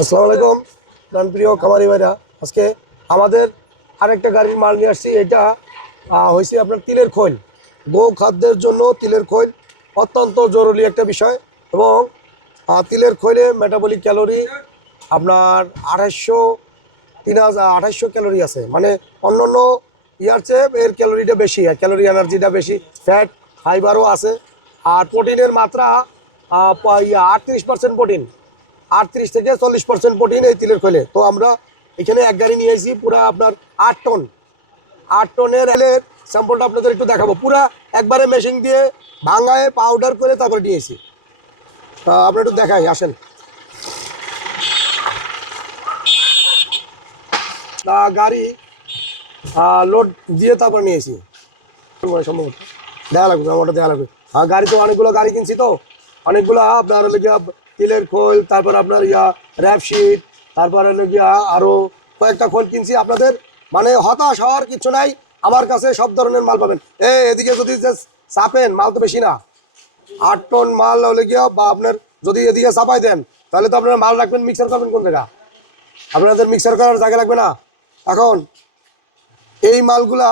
আসসালামু আলাইকুম প্রাণপ্রিয় খামারি ভাইরা। আজকে আমাদের আরেকটা গাড়ির মাল নিয়ে আসছি। এটা হয়েছে আপনার তিলের খৈল। গো খাদ্যের জন্য তিলের খৈল অত্যন্ত জরুরি একটা বিষয়। এবং তিলের খৈলে মেটাবলিক ক্যালোরি আপনার 2800 ক্যালোরি আছে, মানে অন্য অন্য ইয়ার চেয়ে এর ক্যালোরিটা বেশি, ক্যালোরি এনার্জিটা বেশি, ফ্যাট ফাইবারও আছে। আর প্রোটিনের মাত্রা 38% প্রোটিন, 38 থেকে 40% প্রোটিন এই তিলের খৈলে। তো আমরা এখানে এক গাড়ি নিয়ে এসেছি পুরা আপনার 8 টন। 8 টনের এলের স্যাম্পলটা আপনাদের একটু দেখাবো। পুরা একবারে মেশিন দিয়ে ভাঙায় পাউডার করে তারপরে নিয়েছি। আপনার একটু দেখাই, আসেন। গাড়ি লোড দিয়ে তারপর নিয়েছি, সম্ভবত দেখা লাগবে, আমারটা দেখা লাগবে। গাড়ি তো অনেকগুলো গাড়ি কিনছি, তো অনেকগুলো আপনার হলে গিয়া তিলের খোল, তারপর আপনার র্যাপশিট, তারপর হলে গিয়া আরও কয়েকটা খোল কিনছি। আপনাদের মানে হতাশ হওয়ার কিছু নাই, আমার কাছে সব ধরনের মাল পাবেন। এদিকে যদি চাপেন, মাল তো বেশি না, 8 টন মাল হলে গিয়া, বা আপনার যদি এদিকে চাপাই দেন তাহলে তো আপনারা মাল রাখবেন, মিক্সার করবেন কোন জায়গা? আপনাদের মিক্সার করার জায়গা লাগবে না। এখন এই মালগুলা,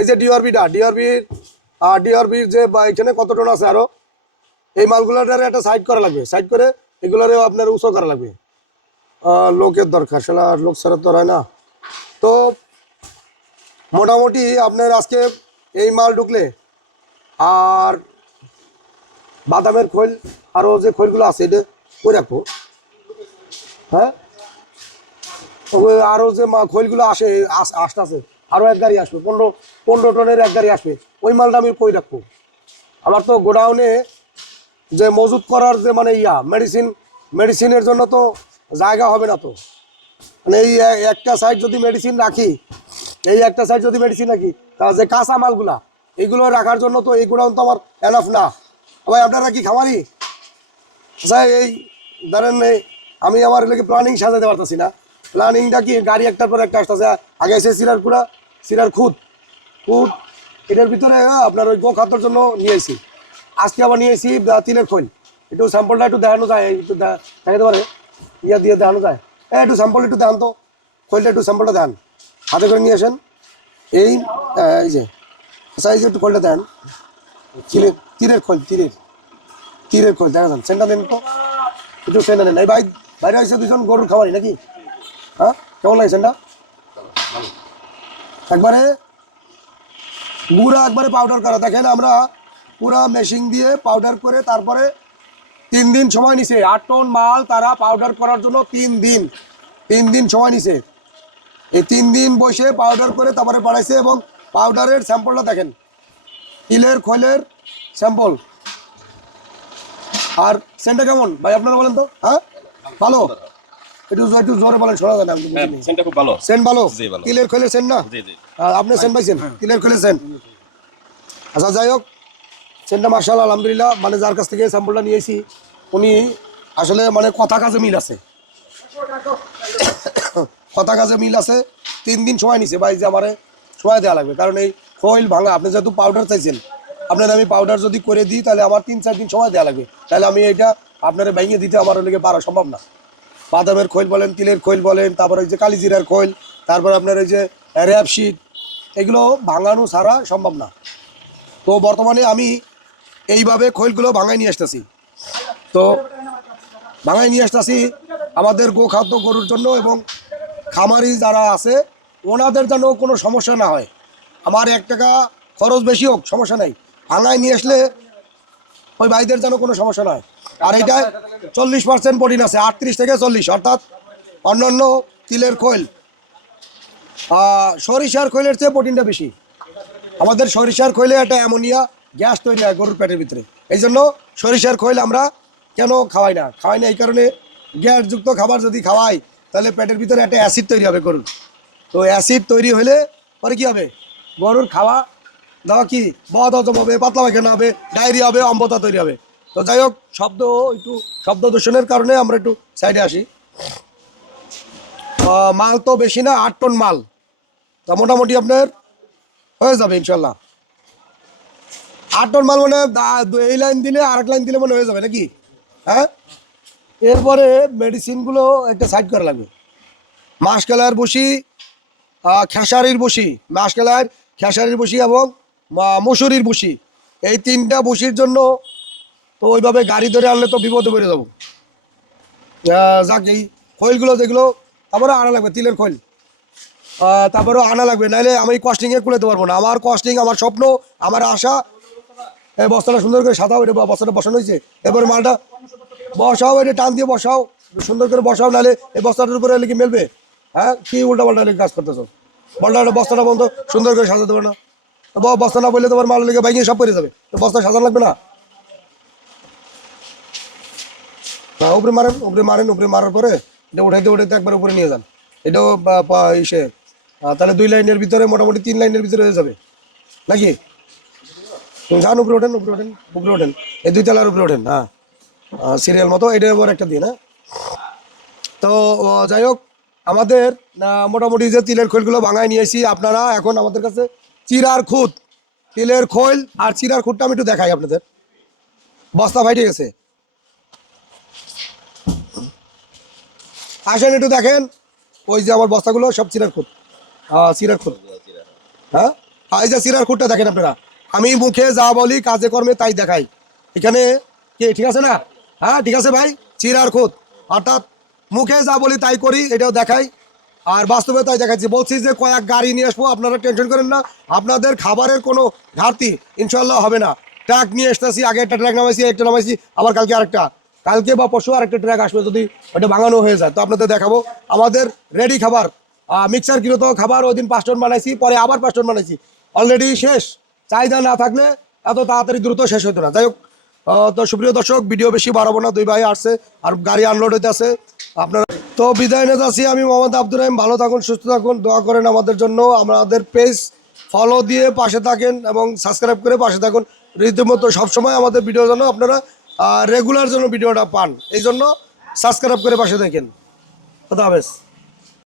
এই যে ডিআরবির যে এখানে কত টন আছে, আরো এই মালগুলোটার একটা সাইড করা লাগবে, সাইড করে এগুলোরে আপনার উঁচু করা লাগবে। লোকের দরকার, সেটা লোক ছাড়া তো হয় না। তো মোটামুটি আপনার আজকে এই মাল ঢুকলে, আর বাদামের খৈল আরও যে খৈলগুলো আছে এটা কই রাখবো। হ্যাঁ, আরও যে খৈলগুলো আসে আসতেছে, আরও এক গাড়ি আসবে, 15 টনের এক গাড়ি আসবে। ওই মালটা আমি কই রাখবো? আমার তো গোডাউনে যে মজুত করার যে মানে মেডিসিনের জন্য তো জায়গা হবে না। তো মানে এই একটা সাইড যদি মেডিসিন রাখি, তাহলে যে কাঁচা মালগুলা এইগুলো রাখার জন্য তো এই গোডাউন তো আমার এনাফ না। ভাই আপনারা কি খামারি? আচ্ছা, এই ধরেন আমি আমার এলাকে প্ল্যানিং সাজাতে পারতেছি না। প্ল্যানিংটা কি গাড়ি একটার পর একটা আসতেছে। আগে এসে সিরার খুদ এটার ভিতরে আপনার ওই গোখাদ্যর জন্য নিয়েছি। আজকে আবার নিয়েছি তিলের খৈল। একটু স্যাম্পলটা একটু দেখানো যায়, একটু দেখাতে পারে, দিয়ে দেখানো যায়। একটু স্যাম্পল একটু দেখান তো, খৈলটা একটু স্যাম্পলটা দেন, হাতে করে নিয়ে আসেন। এই যে আচ্ছা, এই যে একটু খৈলটা দেন, তীরের খৈল দেখা যান। সেন্টা দেন তো, একটু সেন্টা দেন। এই বাইরে হয়েছে দুজন গরুর খামারি নাকি? হ্যাঁ, কেমন লাগে সেন্টা? একবারে গুঁড়া, একবারে পাউডার করা। দেখেন আমরা পুরা মেশিন দিয়ে পাউডার করে তারপরে 3 দিন সময় নিছে। 8 টন মাল তারা পাউডার করার জন্য 3 দিন সময় নিছে। এই 3 দিন বসে পাউডার করে তারপরে পাঠাইছে। এবং পাউডারের স্যাম্পলটা দেখেন, তিলের খৈলের স্যাম্পল। আর সেন্টটা কেমন ভাই আপনারা বলেন তো? হ্যাঁ, ভালো, একটু জোরে বলেন, শোনা যায় না। সেন্ট ভালো, তিলের খৈলের সেন্ট না? আপনি সেন্ট পাইছেন? তিলের খৈলের সেন্ট। আচ্ছা, যাই হোক, সেন্টটা মার্শাল্লাহ আলহামদুলিল্লাহ। মানে যার কাছ থেকে স্যাম্পলটা নিয়েছি উনি আসলে মানে কথা কাজে মিল আছে, 3 দিন সময় নিছে ভাই, যে আমার সময় দেওয়া লাগবে। কারণ এই খৈল ভাঙা, আপনি যেহেতু পাউডার চাইছেন, আপনার আমি পাউডার যদি করে দিই তাহলে আমার 3-4 দিন সময় দেওয়া লাগবে। তাহলে আমি এইটা আপনারা ভেঙে দিতে আমার ওদিকে পারা সম্ভব না। বাদামের খৈল বলেন, তিলের খৈল বলেন, তারপরে ওই যে কালিজিরার খৈল, তারপরে আপনার ওই যে র্যাপশিট, এগুলো ভাঙানো ছাড়া সম্ভব না। তো বর্তমানে আমি এইভাবে খৈলগুলো ভাঙাই নিয়ে আসতেছি। তো ভাঙাই নিয়ে আসতেছি আমাদের গোখাদ্য গরুর জন্য, এবং খামারি যারা আছে ওনাদের যেন কোনো সমস্যা না হয়। আমার 1 টাকা খরচ বেশি হোক, সমস্যা নেই, ভাঙায় নিয়ে আসলে ওই ভাইদের যেন কোনো সমস্যা না হয়। আর এইটায় 40% প্রোটিন আছে, 38 থেকে 40, অর্থাৎ অন্যান্য তিলের খৈল, সরিষার খৈলের চেয়ে প্রোটিনটা বেশি। আমাদের সরিষার খৈলে একটা অ্যামোনিয়া গ্যাস তৈরি হয় গরুর পেটের ভিতরে। এই জন্য সরিষার খৈল আমরা কেন খাওয়াই না এই কারণে, গ্যাসযুক্ত খাবার যদি খাওয়াই তাহলে পেটের ভিতরে একটা অ্যাসিড তৈরি হবে গরুর। তো অ্যাসিড তৈরি হলে পরে কী হবে? গরুর খাওয়া দাওয়া কি বদ হজম হবে, পাতলা পায়খানা হবে, ডায়রিয়া হবে, অম্বতা তৈরি হবে। তো যাই হোক, শব্দ দূষণের কারণে আমরা একটু সাইডে আসি। মাল তো বেশি না, 8 টন মাল, তা মোটামুটি আপনার হয়ে যাবে ইনশাল্লাহ। 8 টন মাল মানে এই লাইন দিলে আর এক লাইন দিলে মনে হয়ে যাবে নাকি? হ্যাঁ, এরপরে মেডিসিনগুলো একটা সাইড করা লাগবে। মাসকালার বসি, খেসারির বসি, মাসকালার খেসারির বসি এবং মসুরির বসি, এই 3টা বসির জন্য তো ওইভাবে গাড়ি ধরে আনলে তো বিপদে পড়ে যাবো। যাক, এই খৈলগুলো যেগুলো তারপরে আনা লাগবে, তিলের খৈল তারপরেও আনা লাগবে, নাহলে আমি কস্টিংয়ে কুলাতে পারবো না। আমার কস্টিং, আমার স্বপ্ন, আমার আশা। এই বস্তাটা সুন্দর করে সাজাও, এটা বস্তাটা বসানো হয়েছে, এরপরে মালটা বসাও, এটা টান দিয়ে বসাও, সুন্দর করে বসাও, নাহলে এই বস্তাটার উপরে এলে কি মেলবে? হ্যাঁ, কি উল্টা পাল্টা কাজ করতেছো? পাল্টা বস্তাটা বন্ধ সুন্দর করে সাজাতে পারে না, বস্তা না বললে তোমার মাল লেগে ভাঙিয়ে সব করে যাবে, তো বস্তা সাজানো লাগবে না? উপরে মারেন, উপরে মারেন, উপরে মারার পরে এটা উঠাইতে উঠাইতে একবার উপরে নিয়ে যান। এটাও ইসে তাহলে 2 লাইনের ভিতরে মোটামুটি 3 লাইনের ভিতরে হয়ে যাবে নাকি? যান, উপরে ওঠেন, উপরে ওঠেন, উপরে ওঠেন, এই 2 তলার উপরে ওঠেন। হ্যাঁ, সিরিয়াল মতো এটা এবার একটা দিন। হ্যাঁ, তো যাই হোক, আমাদের মোটামুটি যে তিলের খৈলগুলো ভাঙায় নিয়েছি, আপনারা এখন আমাদের কাছে চিরার খুদ, তিলের খৈল আর চিরার খুদটা আমি একটু দেখাই আপনাদের। বস্তা ফাইটে গেছে, আসেন একটু দেখেন। ওই যে আমার বস্তাগুলো সব চিরার খুদ, চিরার খুদ। হ্যাঁ, এই যে চিরার খুদটা দেখেন আপনারা, আমি মুখে যা বলি কাজে কর্মে তাই দেখাই। এখানে কি ঠিক আছে না? হ্যাঁ ঠিক আছে ভাই, চিরার খুদ, অর্থাৎ মুখে যা বলি তাই করি, এটাও দেখাই আর বাস্তবে তাই দেখাচ্ছি। বলছি যে কয়েক গাড়ি নিয়ে আসবো, আপনারা টেনশন করেন না, আপনাদের খাবারের কোনো ঘাটতি ইনশাল্লাহ হবে না। ট্রাক নিয়ে আসতেছি, আগে একটা ট্রাক নামাইছি, একটা নামাইছি, আবার কালকে আরেকটা, কালকে বা পরশু আরেকটা ট্রাক আসবে, যদি ওটা ভাঙানো হয়ে যায় তো আপনাদের দেখাবো। আমাদের রেডি খাবার, মিক্সার কিলো তো খাবার ওই দিন 5 টন বানাইছি, পরে আবার 5 টন বানাইছি, অলরেডি শেষ। চাহিদা না থাকলে এত তাড়াতাড়ি দ্রুত শেষ হতো না। যাই হোক, তো সুপ্রিয় দর্শক, ভিডিও বেশি বাড়াবো না, 2 ভাই আসছে আর গাড়ি আনলোড হইতে আছে। আপনারা তো বিদায় নিতে আসি, আমি মোহাম্মদ আব্দুর রহিম। ভালো থাকুন, সুস্থ থাকুন, দোয়া করেন আমাদের জন্য। আমাদের পেজ ফলো দিয়ে পাশে থাকেন এবং সাবস্ক্রাইব করে পাশে থাকুন। রীতিমতো সবসময় আমাদের ভিডিও যেন আপনারা রেগুলার জন্য ভিডিওটা পান, এই জন্য সাবস্ক্রাইব করে পাশে দেখেন। খোদা হাফেজ।